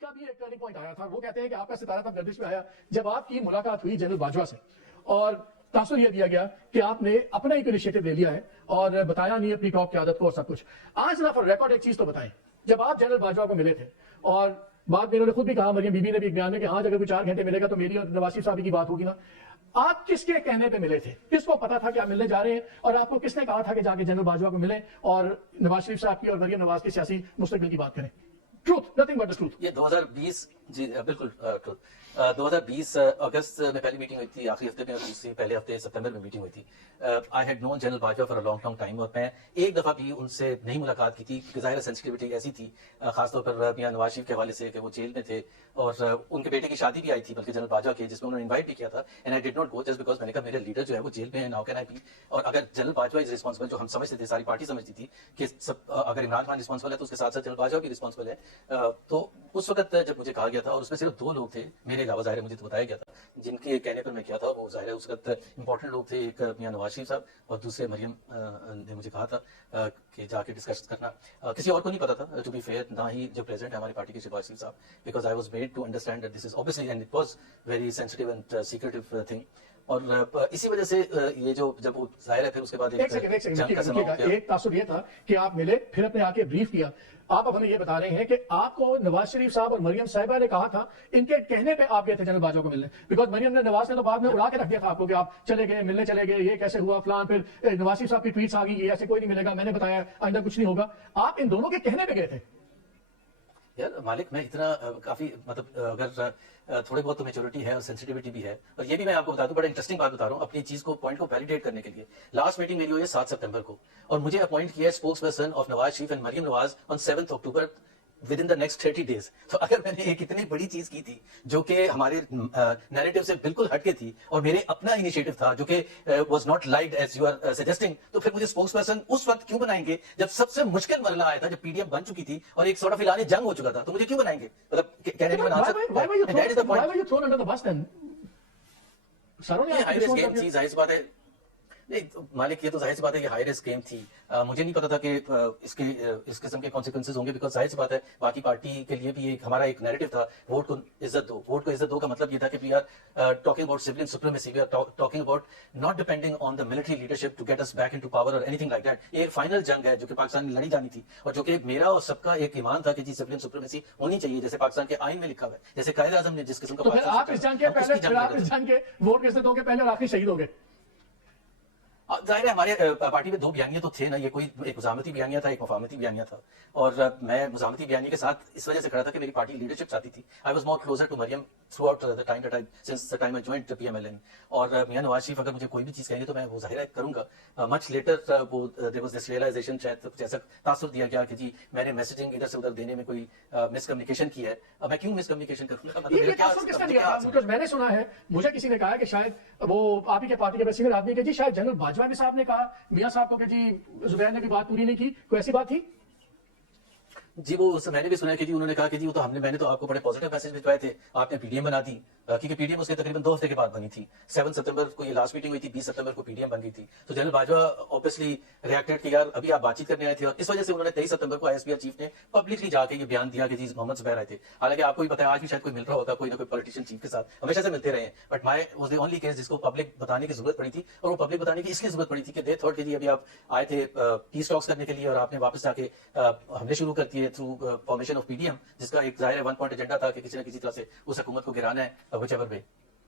کا بھی ایک ٹرننگ پوائنٹ آیا تھا. وہ کہتے ہیں کہ آپ کا ستارہ تب گردش میں آیا جب آپ کی ملاقات ہوئی جنرل باجوہ سے, اور تاثر یہ دیا گیا کہ آپ نے اپنا ایک انیشیٹو لے لیا ہے اور بتایا نہیں اپنی ٹاک کی عادت کو اور سب کچھ. آج نا فار ریکارڈ ایک چیز تو بتائیں, جب آپ جنرل باجوہ کو ملے تھے اور بعد میں انہوں نے خود بھی کہا, مریم بی بی نے بھی ایک بیان میں, کہ ہاں اگر کوئی 4 گھنٹے ملے گا تو میری اور نواز شریف صاحب کی بات ہوگی نا. آپ کس کے کہنے پہ ملے تھے؟ کس کو پتا تھا کہ آپ ملنے جا رہے ہیں, اور آپ کو کس نے کہا تھا کہ جا کے جنرل باجوہ کو ملیں اور نواز شریف صاحب کی اور مریم نواز کی سیاسی مستقبل کی بات کریں؟ Truth, nothing but the truth. یہ 2020 جی بالکل ٹروتھ. 2020 اگست میں پہلی میٹنگ ہوئی تھی, آخری ہفتے میں, اور دوسری پہلے ہفتے سپتمبر میں میٹنگ ہوئی تھی. I had known General Bajwa for a long time, اور میں ایک دفعہ بھی ان سے نہیں ملاقات کی تھی کیونکہ ظاہر سینسٹیوٹی ایسی تھی, خاص طور پر میاں نواز شریف کے حوالے سے کہ وہ جیل میں تھے, اور ان کے بیٹے کی شادی بھی آئی تھی بلکہ جنرل باجوہ کے, جس میں انہوں نے انوائٹ بھی کیا تھا. And I did not go just because میں نے کہا میرے لیڈر جو ہے وہ جیل میں ہے, ناؤ کین آئی بی. اور اگر جنرل باجوہ از رسپانسبل, جو ہم سمجھتے تھے, ساری پارٹی سمجھتی تھی کہ اگر عمران خان رسپانسبل ہے تو اس کے ساتھ ساتھ جنرل باجوہ بھی رسپانسبل ہے. تو اس وقت جب مجھے کہا گیا تھا, اور اس میں صرف 2 لوگ تھے میرے علاوہ, ظاہر مجھے تو بتایا گیا تھا, جن کے کہنے پر میں کیا تھا, وہ ظاہر اس وقت امپورٹنٹ لوگ تھے. ایک میاں نواز شریف صاحب اور دوسرے مریم نے مجھے کہا تھا کہ جا کے ڈسکس کرنا. کسی اور کو نہیں پتا تھا ٹو بی فیئر, نہ ہی جو پریزیڈنٹ ہے ہماری پارٹی کے شہباز شریف صاحب, because I was made to understand that this is obviously and it was very sensitive and secretive thing. اور اسی وجہ سے یہ جو جب وہ ظاہر ہے پھر اس کے بعد ایک تاثر یہ تھا کہ آپ ملے, پھر اپنے آ کے بریف کیا. آپ اب ہمیں یہ بتا رہے ہیں کہ آپ کو نواز شریف صاحب اور مریم صاحبہ نے کہا تھا, ان کے کہنے پہ آپ گئے تھے جنرل باجوہ کو ملنے, بیکاز مریم نے, نواز نے تو بعد میں اڑا کے رکھ دیا تھا آپ کو کہ آپ چلے گئے, ملنے چلے گئے, یہ کیسے ہوا فلان. پھر نواز شریف صاحب کی ٹویٹس آ گئی, یہ ایسے کوئی نہیں ملے گا, میں نے بتایا آئندہ کچھ نہیں ہوگا. آپ ان دونوں کے کہنے پہ گئے تھے. یار مالک, میں اتنا کافی مطلب اگر تھوڑے بہت تو میچورٹی ہے اور سینسٹیوٹی بھی ہے, اور یہ بھی میں آپ کو بتا دوں, بڑا انٹرسٹنگ بات بتا رہا ہوں اپنی چیز کو, پوائنٹ کو ویلیڈیٹ کرنے کے لیے. لاسٹ میٹنگ میری ہوئی ہے 7 سپتمبر کو, اور مجھے اپوائنٹ کیا ہے spokes person of Nawaz Sharif and Maryam Nawaz on 7 October with in the next 30 days. تو اگر میں نے ایک اتنی بڑی چیز کی تھی جو کہ ہمارے نیریٹو سے بالکل ہٹ کے تھی, اور میرے اپنا انیشیٹو تھا جو کہ was not liked as you are suggesting, تو پھر مجھے اسپوکس پرسن اس وقت کیوں بنائیں گے جب سب سے مشکل مرحلہ آیا تھا, جب پی ڈی ایم بن چکی تھی اور ایک سارٹ آف اعلان جنگ ہو چکا تھا, تو مجھے کیوں بنائیں گے؟ مطلب کہنے کی ظاہر سی بات ہے. نہیں مالک, یہ تو ظاہر سی بات ہے کہ ہائی رسک گیم تھی. مجھے نہیں پتا تھا کہ اس قسم کے کانسیکوینسز ہوں گے, بیکاز ظاہر سی بات ہے باقی پارٹی کے لیے بھی ہمارا ایک نیریٹو تھا, ووٹ کو عزت دو. ووٹ کو عزت دو کا مطلب یہ تھا کہ we are talking about civilian supremacy, we are talking about not depending on the military leadership to get us back into power اور اینی تھنگ لائک دیٹ. یہ ایک فائنل جنگ ہے جو کہ پاکستان میں لڑی جانی تھی, اور جو کہ میرا اور سب کا ایک ایمان تھا کہ جی سیویلین سپریمیسی ہونی چاہیے, جیسے پاکستان کے آئین میں لکھا ہوا ہے, جیسے قائد اعظم نے جس قسم کا. تو پھر آپ اس جنگ کے پہلے, آپ اس جنگ کے ووٹ کس نے دو گے پہلے اور آخری شہید ہو گئے؟ ظاہر ہے ہمارے پارٹی میں 2 بیانیے تو تھے نا, یہ کوئی ایک مزاحمتی بیانیہ تھا, ایک مفاہمتی بیانیہ تھا, اور میں مزاحمتی بیانیے کے ساتھ اس وجہ سے کھڑا تھا کہ میری پارٹی لیڈرشپ چاہتی تھی. I was more closer to Maryam throughout the time that I since the time I joined P M L N. اور میاں نواز شریف اگر مجھے کوئی بھی چیز کہیں گے تو میں وہ ظاہر کروں گا. مچ لیٹر وہ دیر واز دس ریئلائزیشن, شاید کچھ ایسا تاثر دیا گیا کہ جی میں نے میسجنگ ادھر سے ادھر دینے میں کوئی مس کمیونیکیشن کی ہے. میں کیوں مس کمیونیکیشن کروں گا؟ میں نے سنا ہے, مجھے کسی نے کہا کہ شاید وہ آپ ہی کے پارٹی کے سینئر آدمی کے جی شاید جنرل باجوہ صاحب نے کہا میاں صاحب کو کہ جی زبیر نے بھی بات پوری نہیں کی, کوئی ایسی بات تھی؟ جی وہ میں نے بھی سنا ہے کہ جی انہوں نے کہا کہ جی وہ تو میں نے تو آپ کو بڑے پازیٹیو میسج بھیجوائے تھے, آپ نے پی ڈی ایم بنا دی, کیونکہ پی ڈی ایم اس کے تقریباً 2 ہفتے کے بعد بنی تھی. 7 سپتمبر کو یہ لاسٹ میٹنگ ہوئی تھی, 20 سپتمبر کو پی ڈی ایم بن گئی تھی. تو جنرل باجوہ اوبیسلی ریئیکٹڈ کہ یار ابھی آپ بات چیت کرنے آئے تھے, اور اس وجہ سے انہوں نے 23 سپتمبر کو I S P R chief نے پبلکلی جا کے یہ بیان دیا کہ جی محمد زبیر آئے تھے. حالانکہ آپ کو بھی پتا ہے آج بھی شاید کوئی مل رہا ہوگا, کوئی نہ کوئی پولیٹیشین چیف کے ساتھ ہمیشہ سے ملتے رہے ہیں, but my was the only case جس کو پبلک بتانے کی ضرورت پڑی تھی, اور وہ پبلک بتانے کی اس لیے ضرورت پڑی تھی کہ دے تھاٹ کہ جی ابھی آپ آئے تھے پیس ٹاکس کرنے کے لیے, اور آپ نے واپس جا کے حملے شروع کر دیے through formation of P D M, جس کا ایک ظاہر 1 پوائنٹ ایجنڈا تھا کہ کسی نہ کسی طرح سے اس حکومت کو گرانا ہے whichever way.